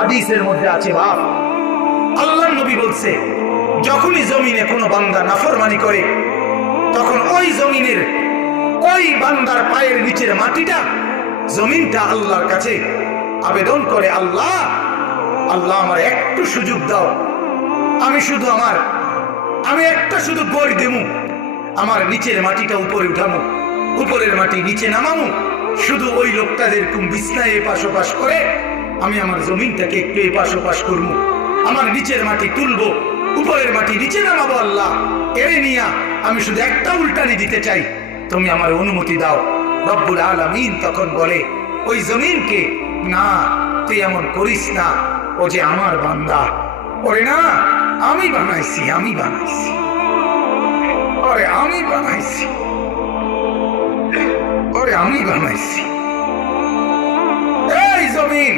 হাদিসের মধ্যে আছে বাপ, আল্লাহর নবী বলছে যখনই জমিনে কোনো বান্দা নাফরমানি করে তখন ওই জমিনের ওই বান্দার পায়ের নিচের মাটিটা জমিনটা আল্লাহর কাছে আবেদন করে, আল্লাহ আল্লাহ আমার একটু সুযোগ দাও, আমি একটা শুধু গড় দেবো, আমার নিচের মাটিটা উপরে উঠাবো, উপরের মাটি নিচে নামাবো, শুধু ওই লোকটাদের এরকম বিছনায় এপাশ ওপাশ করে আমি আমার জমিনটাকে একটু এপাশ ওপাশ করবো, আমার নিচের মাটি তুলবো, উপরের মাটি নিচে নামাবো, আল্লাহ এরে নিয়া আমি শুধু একটা উল্টানি দিতে চাই, তুমি আমার অনুমতি দাও। রব্বুল আলামিন তখন বলে ওই জমিনকে, না তুই এমন করিস না, ও যে আমার বান্দা, ওরে না আমি বানাইছি, ওরে আমি বানাইছি। এই জমিন